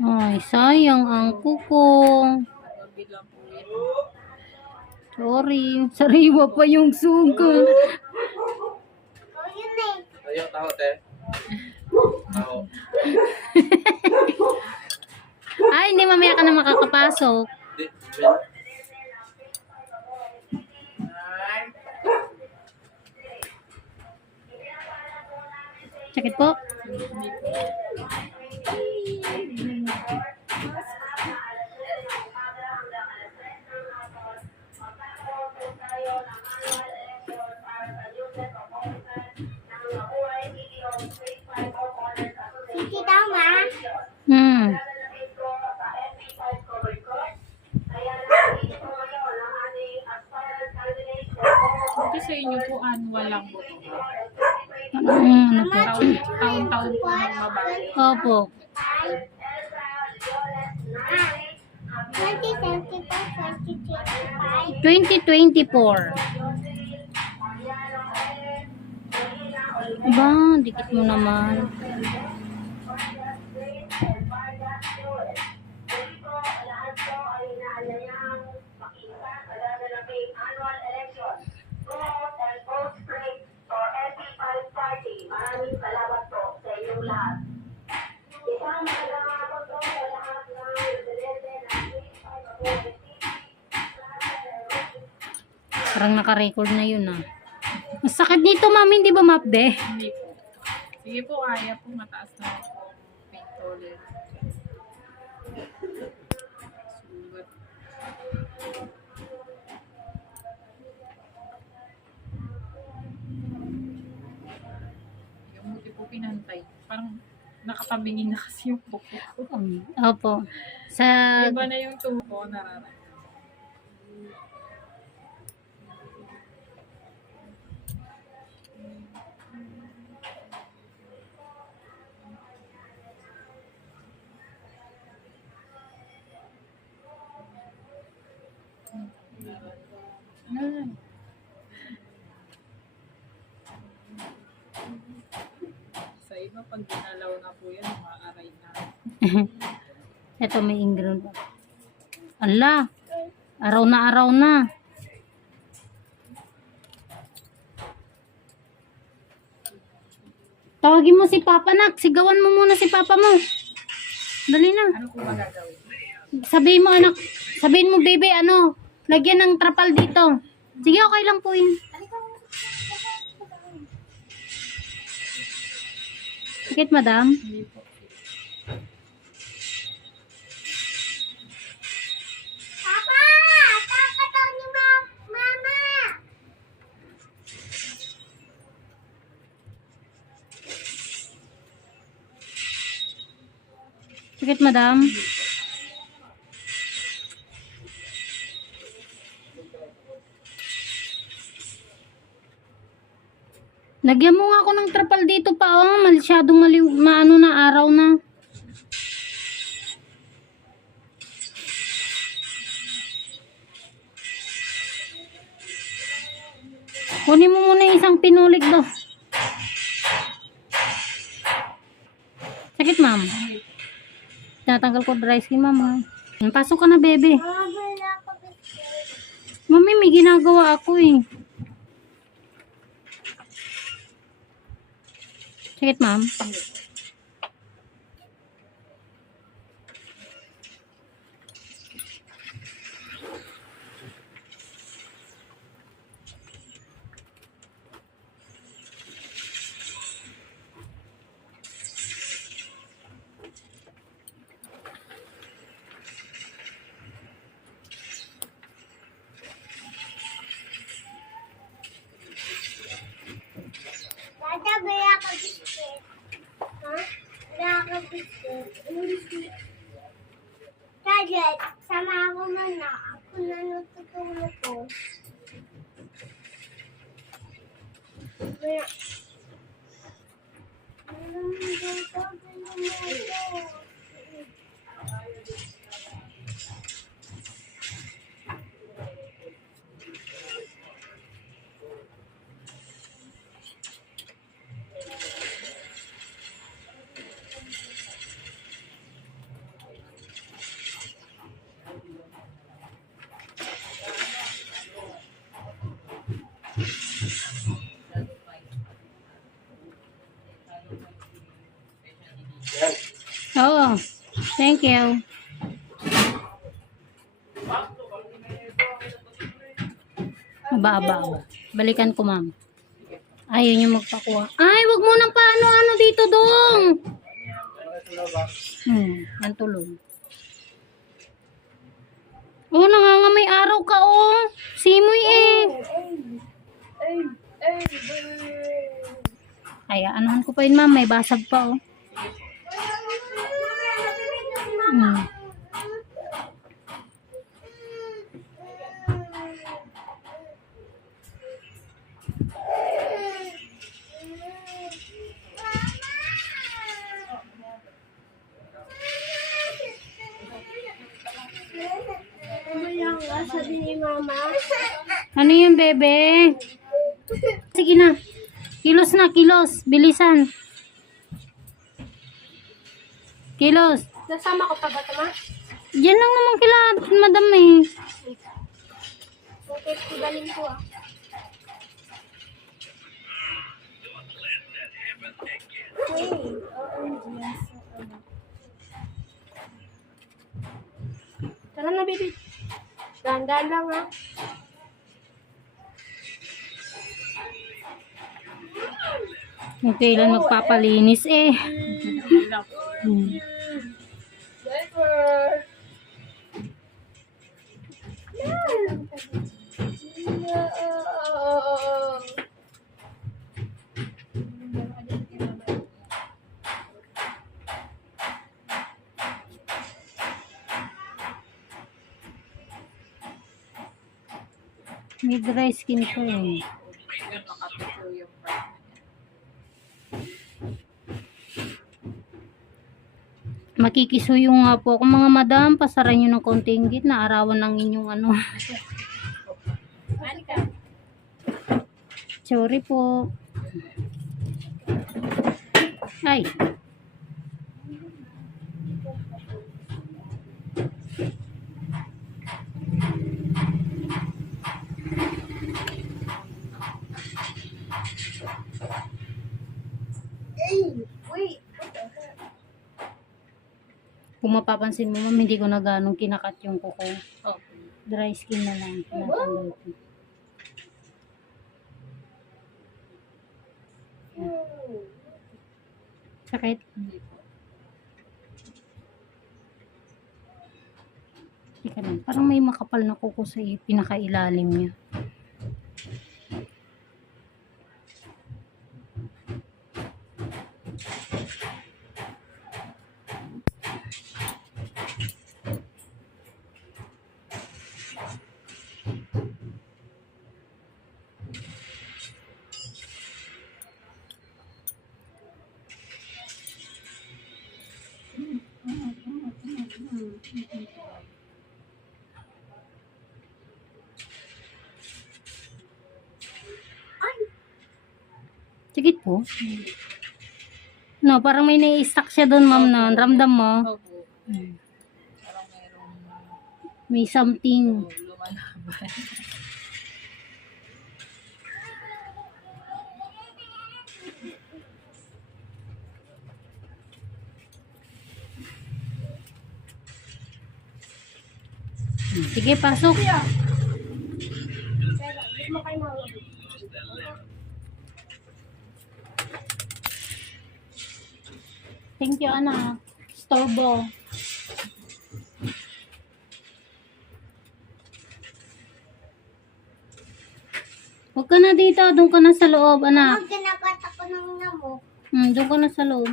Ay, sayang ang kuko. Bilang po yun. Sorry. Sariwa pa yung suga. Ayaw, taho, te. Taho. Ay, hindi mamaya ka na makakapasok. Di, wait. Sakit po. 2024, 2025. 2024. Ba, dikit mo naman. Parang naka-record na yun ah. Ang sakit nito, mami, hindi ba mapde? Hindi po. Sige po, kaya po mataas na po. Pain tolerance. Sugat. Yung buti po pinantay. Parang nakatabingin na kasi yung buko ko. Opo. Sa, Iba na yung tubo ko, Ah. Sa iba, pag ginalaw na po yan, maaray na. eto may ingrown pa. Ala, araw na araw na. Tawagin mo si Papa nak, sigawan mo muna si Papa mo. Dali na. Ano po magagawin? Sabihin mo anak, sabihin mo baby ano, lagyan ng trapal dito. Sige, okay lang po yun. Sakit madam? Hindi po. Sakit madam? Lagyan mo nga ako ng trapal dito pa oh. Masyadong maliw, maano na araw na. Kunin mo muna isang pinulik do. Sakit ma'am. Tinatanggal ko dry skin mama. Pasok ka na bebe. Mami, may ginagawa ako eh. Sakit, ma'am. Oo. Thank you. Aba, aba, aba. Balikan ko, ma'am. Ayaw niyo magpakuha. Ay, wag mo nang paano-ano dito, dong. Hmm, ang tulog. Oh, nangangamay araw ka, oh. Simoy, eh. Ay, anuhan ko pa yun, ma'am. May basag pa, oh. Mama. Ano yun, bebe? Sige na. Kilos na, kilos. Bilisan. Kilos. Nasama ko pa ba ito, Ma? Diyan lang naman kila madam eh. Okay, tigalin ko ah. Hey, OMG. Tara na, baby. Dahan-dahan lang, ah. Kailan magpapalinis eh. Po. Hmm. May dry skin ko eh. Makikisuyo nga po ako mga madam. Pasaran nyo ng konting gitna. Arawan ng inyong ano. Sorry po. Ay. Hey, wait. Kung mapapansin mo ma'am, hindi ko na ganong kinakat yung kuko. Oh. Dry skin na lang. Tinatanggal ko. Sakit. Teka lang. Parang may makapal na kuko sa pinakailalim niya. Sigit po. No, parang may nai-stuck siya doon, ma'am, no? Ramdam mo? Opo. Parang mayroong May something. lumalaban. Sige, pasok. Thank you, anak. Storbo. Huwag ka na dito. Doon ka na sa loob, anak. Pag kinakat ako ng namo, Hmm, doon ka na sa loob.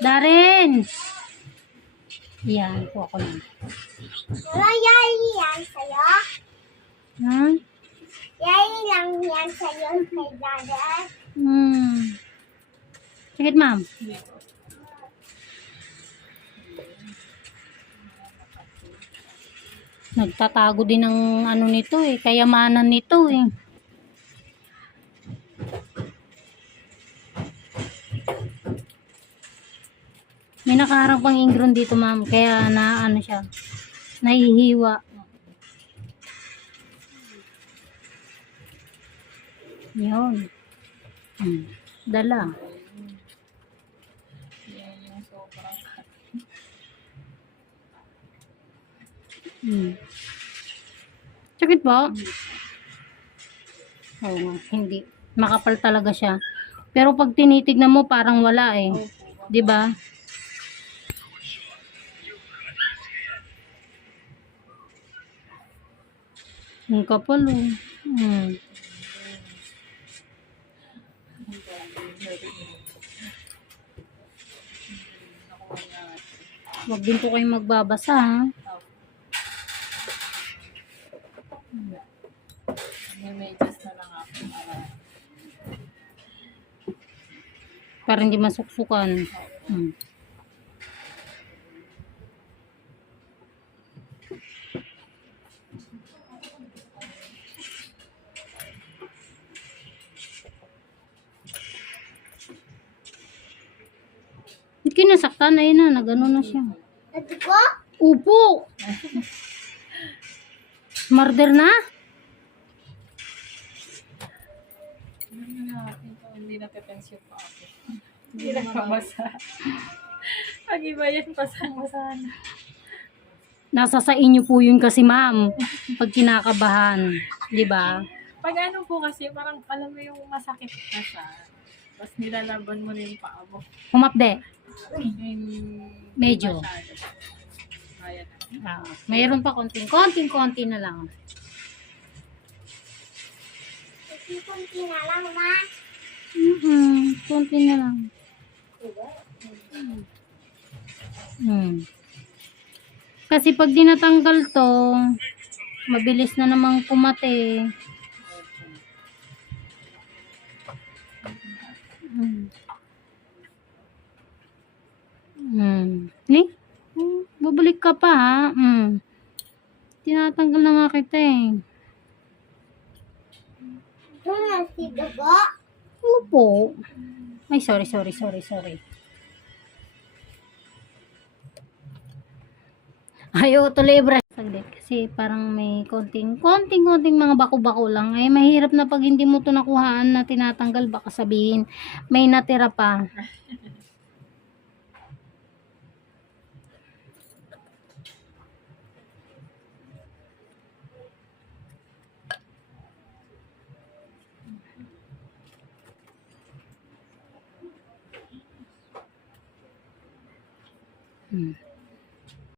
Darren! Yan, po ako lang. Yari yan sa'yo. Ha? Yari lang yan sa'yo kay Dada. Hmm. Sakit, ma'am. Nagtatago din ng ano nito eh. Kayamanan nito eh. May nakaharap pang ingron dito ma'am. Kaya na ano siya. Nahihiwa. Yun. Hmm. Dala. Hmm. Sakit ba? Oo nga, hindi. Makapal talaga siya. Pero pag tinitignan mo, parang wala eh. 'Di Ang kapal oh. Hmm. Huwag din po kayong magbabasa ha. Para hindi masuksukan. Hmm. Ayun na, nagano na siya. Ito ko? Upo! Murder na? Hindi natitensyon pa ako. Hindi nakabasa. Pag iba yan, pasang-basa na. Nasa sa inyo po yun kasi ma'am. Pag kinakabahan. Di ba? Pag ano po kasi, parang alam mo yung masakit na siya. Tapos nilalaban mo na yung paa mo. Humapde. Medyo. Ah, mayroon pa konting, konting, konti na lang. Kunti na lang, ma. Mm-hmm. Konti na lang. Hmm. Kasi pag dinatanggal to, mabilis na namang kumate. Ka pa ha. Hmm. Tinatanggal na nga kita eh. Si Dugo. Opo. Ay, sorry, sorry, sorry, sorry. Ayaw tuloy brush saglit kasi parang may konting konting konting mga bako-bako lang ay mahirap na pag hindi mo to nakuhaan na tinatanggal baka sabihin may natira pa Hmm.